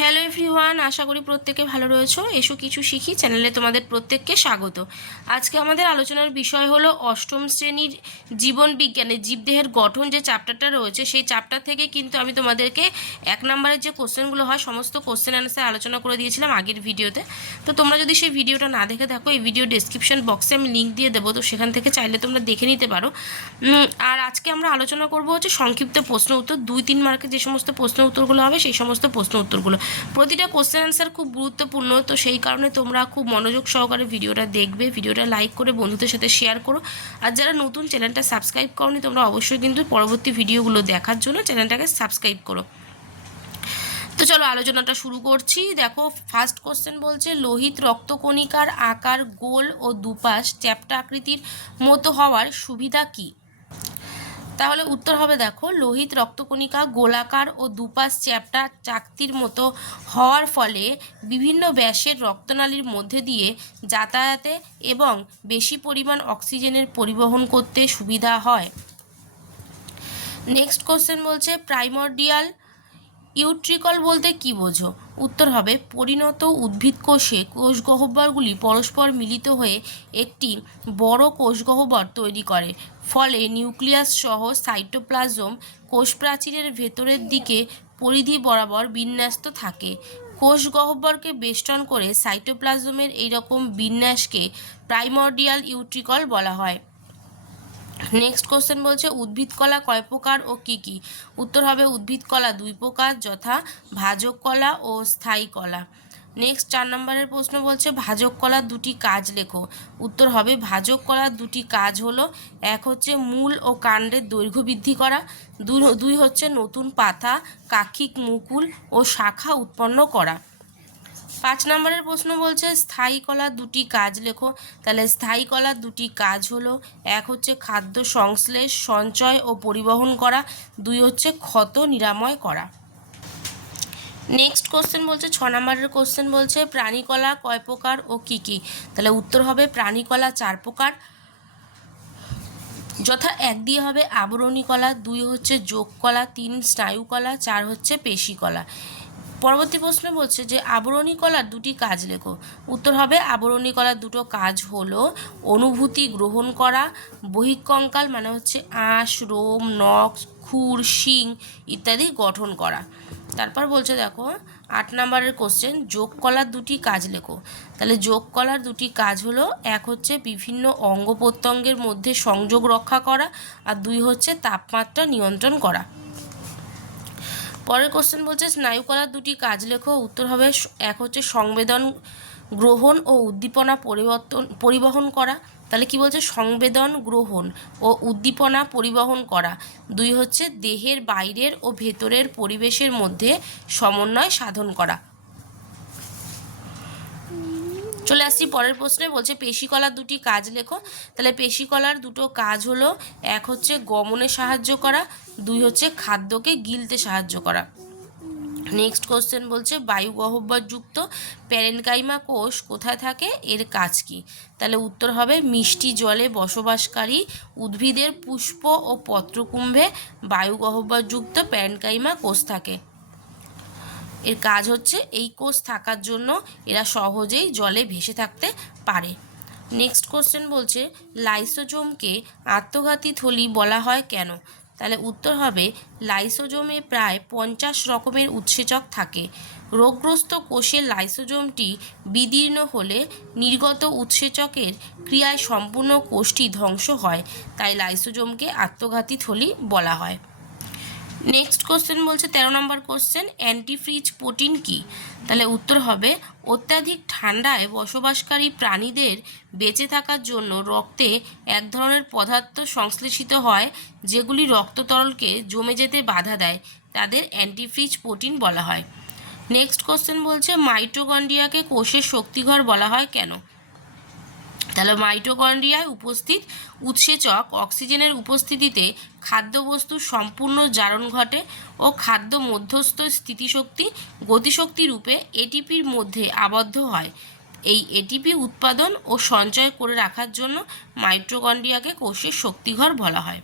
Hello everyone, আশা করি প্রত্যেকে ভালো রয়েছো। এসো কিছু শিখি, চ্যানেলে তোমাদের প্রত্যেককে স্বাগত। আজকে আমাদের আলোচনার বিষয় হলো অষ্টম শ্রেণির জীবন বিজ্ঞানে জীবদেহের গঠন যে চ্যাপ্টারটা রয়েছে, সেই চ্যাপ্টার থেকে কিন্তু আমি তোমাদেরকে এক নম্বরের যে কোশ্চেনগুলো হয়, সমস্ত কোশ্চেন অ্যান্সার আলোচনা করে দিয়েছিলাম আগের ভিডিওতে। তো তোমরা যদি সেই ভিডিওটা না দেখে থাকো, এই ভিডিও ডিসক্রিপশন বক্সে আমি লিঙ্ক দিয়ে দেবো, তো সেখান থেকে চাইলে তোমরা দেখে নিতে পারো। আর আজকে আমরা আলোচনা করব হচ্ছে সংক্ষিপ্ত প্রশ্ন উত্তর, দুই তিন মার্কের যে সমস্ত প্রশ্ন উত্তরগুলো হবে, সেই সমস্ত প্রশ্ন উত্তরগুলো। প্রতিটা কোশ্চেন অ্যান্সার খুব গুরুত্বপূর্ণ, তো সেই কারণে তোমরা খুব মনোযোগ সহকারে ভিডিওটা দেখবে, ভিডিওটা লাইক করে বন্ধুদের সাথে শেয়ার করো। আর যারা নতুন চ্যানেলটা সাবস্ক্রাইব করনি, তোমরা অবশ্যই কিন্তু পরবর্তী ভিডিওগুলো দেখার জন্য চ্যানেলটাকে সাবস্ক্রাইব করো। তো চলো আলোচনাটা শুরু করছি। দেখো ফার্স্ট কোশ্চেন বলছে, লোহিত রক্তকণিকার আকার গোল ও দুপাশ চ্যাপ্টা আকৃতির মতো হওয়ার সুবিধা কী? তাহলে উত্তর হবে দেখো, লোহিত রক্তকণিকা গোলাকার ও দুপাশ চ্যাপটা চাকতির মতো হওয়ার ফলে বিভিন্ন ব্যাসের রক্তনালীর মধ্যে দিয়ে যাতায়াতে এবং বেশি পরিমাণ অক্সিজেনের পরিবহন করতে সুবিধা হয়। নেক্সট কোশ্চেন বলছে প্রাইমর্ডিয়াল ইউট্রিকল বলতে কি বোঝো? উত্তর হবে, পরিণত উদ্ভিদ কোষে কোষ গহ্বরগুলি পরস্পর মিলিত হয়ে একটি বড় কোষ গহ্বর তৈরি করে। ফলে নিউক্লিয়াস সহ সাইটোপ্লাজম কোষ প্রাচীরের ভেতরের দিকে পরিধি বরাবর বিন্যস্ত থাকে। কোষ গহ্বরকে বেষ্টন করে সাইটোপ্লাজমের এইরকম বিন্যাসকে প্রাইমর্ডিয়াল ইউট্রিকল বলা হয়। নেক্সট কোশ্চেন বলছে, উদ্ভিদ কলা কয় প্রকার ও কি কি? উত্তর হবে উদ্ভিদ কলা দুই প্রকার, যথা ভাজক কলা ও স্থায়ী কলা। নেক্সট চার নম্বরের প্রশ্ন বলছে, ভাজক কলার দুটি কাজ লেখো। উত্তর হবে, ভাজক কলার দুটি কাজ হলো, এক হচ্ছে মূল ও কাণ্ডের দৈর্ঘ্য বৃদ্ধি করা দুই হচ্ছে নতুন পাতা, কাক্ষিক মুকুল ও শাখা উৎপন্ন করা। পাঁচ নম্বরের প্রশ্ন বলছে, স্থায়ী কলার দুটি কাজ লেখো। তাহলে স্থায়ী কলার দুটি কাজ হলো, এক হচ্ছে খাদ্য সংশ্লেষ, সঞ্চয় ও পরিবহন করা। দুই হচ্ছে ক্ষত নিরাময় করা। নেক্সট কোশ্চেন বলছে, ছ নম্বরের কোশ্চেন বলছে প্রাণীকলা কয় প্রকার ও কি কি? তাহলে উত্তর হবে প্রাণীকলা চার প্রকার। যথা এক দিয়ে হবে আবরণী কলা, দুই হচ্ছে যোগ কলা, তিন স্নায়ু কলা, চার হচ্ছে পেশি কলা। পরবর্তী প্রশ্ন বলছে যে, আবরণী কলার দুটি কাজ লেখো। উত্তর হবে, আবরণী কলার দুটো কাজ হলো অনুভূতি গ্রহণ করা, বহিঃকঙ্কাল মানে হচ্ছে আঁশ, রোম, নখ, খুর, শিং ইত্যাদি গঠন করা। তারপর বলছে দেখো, আট নম্বরের কোশ্চেন যোগ কলার দুটি কাজ লেখো। তাহলে যোগ কলার দুটি কাজ হলো, এক হচ্ছে বিভিন্ন অঙ্গ প্রত্যঙ্গের মধ্যে সংযোগ রক্ষা করা আর দুই হচ্ছে তাপমাত্রা নিয়ন্ত্রণ করা। পরের কোশ্চেন বলছে, স্নায়ুকলার দুটি কাজ লেখো। উত্তর হবে, এক হচ্ছে সংবেদন গ্রহণ ও উদ্দীপনা পরিবর্তন, পরিবহন করা। তাহলে কি বলছে? সংবেদন গ্রহণ ও উদ্দীপনা পরিবহন করা। দুই হচ্ছে দেহের বাইরের ও ভেতরের পরিবেশের মধ্যে সমন্বয় সাধন করা। চলে আসছি পরের প্রশ্নে, বলছে পেশিকলার দুটি কাজ লেখো। তাহলে পেশিকলার দুটো কাজ হলো, এক হচ্ছে গমনে সাহায্য করা, দুই হচ্ছে খাদ্যকে গিলতে সাহায্য করা। নেক্সট কোশ্চেন বলছে, বায়ু গহ্বরযুক্ত প্যারেনকাইমা কোষ কোথায় থাকে, এর কাজ কি? তাহলে উত্তর হবে মিষ্টি জলে বসবাসকারী উদ্ভিদের পুষ্প ও পত্রকুম্ভে বায়ু গহ্বরযুক্ত প্যারেনকাইমা কোষ থাকে। এর কাজ হচ্ছে এই কোষ থাকার জন্য এরা সহজেই জলে ভেসে থাকতে পারে। নেক্সট কোশ্চেন বলছে লাইসোজোমকে আত্মঘাতী থলি বলা হয় কেন? তাহলে উত্তর হবে লাইসোজোমে প্রায় পঞ্চাশ রকমের উৎসেচক থাকে। রোগগ্রস্ত কোষের লাইসোজোমটি বিদীর্ণ হলে নির্গত উৎসেচকের ক্রিয়ায় সম্পূর্ণ কোষটি ধ্বংস হয়, তাই লাইসোজোমকে আত্মঘাতী থলি বলা হয়। নেক্সট কোশ্চেন বলছে, তেরো নম্বর কোশ্চেন অ্যান্টিফ্রিজ প্রোটিন কি? তাহলে উত্তর হবে, অত্যাধিক ঠান্ডায় বসবাসকারী প্রাণীদের বেঁচে থাকার জন্য রক্তে এক ধরনের পদার্থ সংশ্লেষিত হয়, যেগুলি রক্ততরলকে জমে যেতে বাধা দেয়। তাদের অ্যান্টিফ্রিজ প্রোটিন বলা হয়। নেক্সট কোশ্চেন বলছে মাইটোকন্ড্রিয়াকে কোষের শক্তিঘর বলা হয় কেন? তাহলে মাইটোকন্ড্রিয়ায় উপস্থিত উৎসেচক অক্সিজেনের উপস্থিতিতে খাদ্যবস্তুর সম্পূর্ণ জারণ ঘটে ও খাদ্য মধ্যস্থ স্থিতিশক্তি গতিশক্তি রূপে এটিপির মধ্যে আবদ্ধ হয়। এই এটিপি উৎপাদন ও সঞ্চয় করে রাখার জন্য মাইটোকন্ড্রিয়াকে কোষের শক্তিঘর বলা হয়।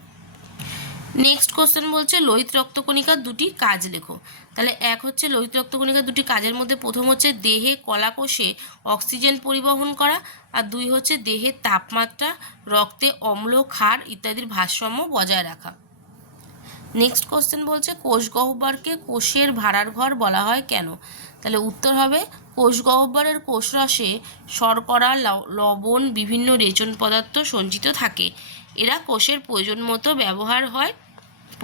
নেক্সট কোশ্চেন বলছে, লোহিত রক্তকণিকার দুটি কাজ লেখো। তাহলে এক হচ্ছে লোহিত রক্তকণিকার দুটি কাজের মধ্যে প্রথম হচ্ছে দেহে কলাকোষে অক্সিজেন পরিবহন করা আর দুই হচ্ছে দেহের তাপমাত্রা, রক্তে অম্ল, ক্ষার ইত্যাদির ভারসাম্য বজায় রাখা। নেক্সট কোশ্চেন বলছে, কোষ গহ্বরকে কোষের ভাড়ার ঘর বলা হয় কেন? তাহলে উত্তর হবে, কোষ গহ্বরের কোষরসে শর্করা লবণ, বিভিন্ন রেচন পদার্থ সঞ্চিত থাকে। এরা কোষের প্রয়োজন মতো ব্যবহার হয়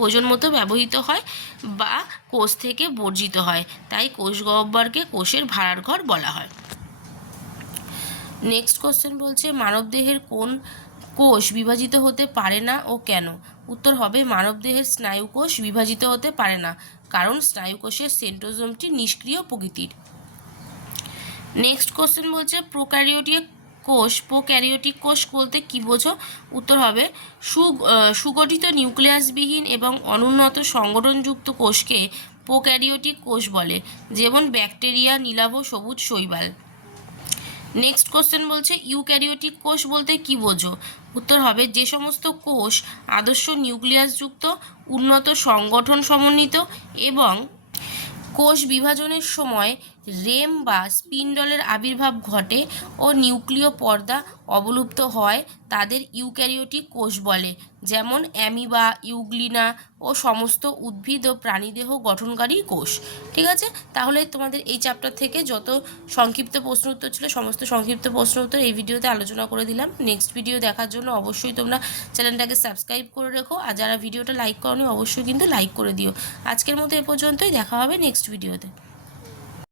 প্রয়োজন মতো ব্যবহৃত হয় বা কোষ থেকে বর্জিত হয়, তাই কোষ গহ্বরকে কোষের ভাড়ার ঘর বলা হয়। নেক্সট কোশ্চেন বলছে, মানবদেহের কোন কোষ বিভাজিত হতে পারে না ও কেন? উত্তর হবে, মানবদেহের স্নায়ুকোষ বিভাজিত হতে পারে না, কারণ স্নায়ুকোষের সেন্ট্রোজোমটি নিষ্ক্রিয় প্রকৃতির। নেক্সট কোশ্চেন বলছে, প্রোক্যারিওটিক কোষ প্রোক্যারিওটিক কোষ বলতে কি বোঝো? উত্তর হবে, সু সুগঠিত নিউক্লিয়াসবিহীন এবং অনুন্নত সংগঠনযুক্ত কোষকে প্রোক্যারিওটিক কোষ বলে, যেমন ব্যাকটেরিয়া, নীলাভ, সবুজ, শৈবাল। নেক্সট কোশ্চেন বলছে, ইউক্যারিওটিক কোষ বলতে কি বোঝো? উত্তর হবে, যে সমস্ত কোষ আদর্শ নিউক্লিয়াসযুক্ত, উন্নত সংগঠন সমন্বিত এবং কোষ বিভাজনের সময় রেম বা স্পিন্ডলের আবির্ভাব ঘটে ও নিউক্লিয় পর্দা অবলুপ্ত হয় তাদের ইউক্যারিওটিক কোষ বলে, যেমন অ্যামিবা, ইউগ্লিনা ও সমস্ত উদ্ভিদ ও প্রাণীদেহ গঠনকারী কোষ। ঠিক আছে? তাহলে তোমাদের এই চ্যাপ্টার থেকে যত সংক্ষিপ্ত প্রশ্ন উত্তর ছিল, সমস্ত সংক্ষিপ্ত প্রশ্ন উত্তর এই ভিডিওতে আলোচনা করে দিলাম। নেক্সট ভিডিও দেখার জন্য অবশ্যই তোমরা চ্যানেলটাকে সাবস্ক্রাইব করে রেখো। আর যারা ভিডিওটা লাইক করনি, অবশ্যই কিন্তু লাইক করে দিও। আজকের মতো এ পর্যন্তই। দেখা হবে নেক্সট ভিডিওতে